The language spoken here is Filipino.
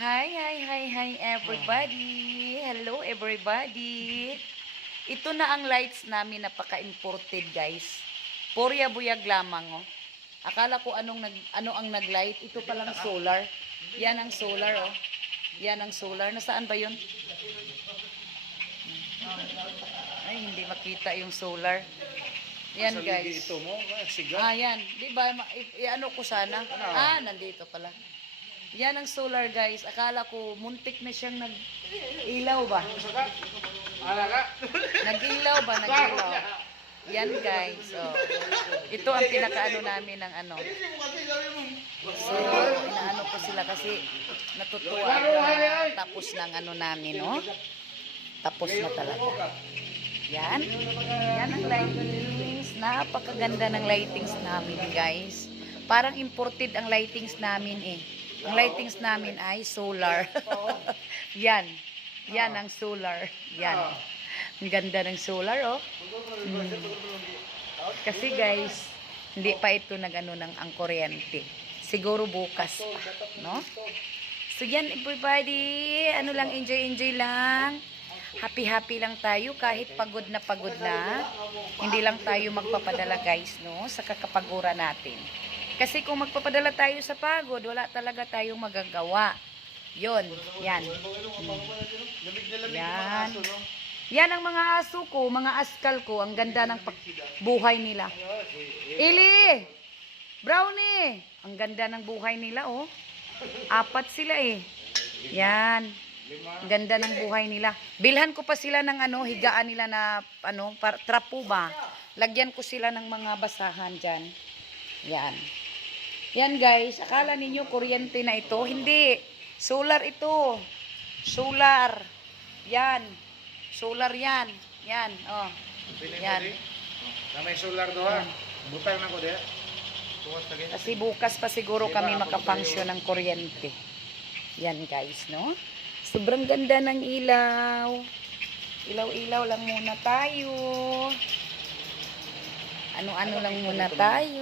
Hi everybody. Hello everybody. Ito na ang lights namin, napaka-imported guys. Porya buyag lamang oh. Akala ko ano ang naglight. Ito palang solar. Yan ang solar oh. Yan ang solar. Nasaan ba 'yon? Ay, hindi makita yung solar. Yan guys. Ito mo, sigat. Yan. Di ba? Ano ko sana? Nandito pala. Yan ang solar guys. Akala ko muntik na siyang nag-ilaw ba? Nag-ilaw ba? Nag-ilaw. Yan guys. Oh. Ito ang pinakaano namin ng ano. So, inaano ko sila kasi natutuwa na tapos ng ano namin, no? Tapos na talaga. Yan. Yan ang lightings. Napakaganda ng lightings namin guys. Parang imported ang lightings namin eh. Ang lightings namin ay solar. Yan. Yan ang solar. Yan. Ang ganda ng solar, oh. Kasi guys, hindi pa ito nag-ano ng ang kuryente. Siguro bukas pa, no? So yan everybody, ano lang, enjoy lang. Happy lang tayo kahit pagod na. Hindi lang tayo magpapadala guys, no, sa kakapaguran natin. Kasi kung magpapadala tayo sa pagod, wala talaga tayong magagawa. Yon, yan. Yan. Yan ang mga aso ko, mga askal ko. Ang ganda ng buhay nila. Ili! Brownie! Ang ganda ng buhay nila, oh. 4 sila eh. Yan. Ang ganda ng buhay nila. Bilhan ko pa sila ng ano, higaan nila na ano, trapo ba. Lagyan ko sila ng mga basahan dyan. Yan. Yan guys, akala ninyo kuryente na ito. Hindi. Solar ito. Solar. Yan. Solar yan. Yan. Oh. Yan. Na may solar doon. Butang na ko diya. Kasi bukas pa siguro kami makapunction ng kuryente. Yan guys, no? Sobrang ganda ng ilaw. Ilaw-ilaw lang muna tayo. Ano-ano lang muna tayo.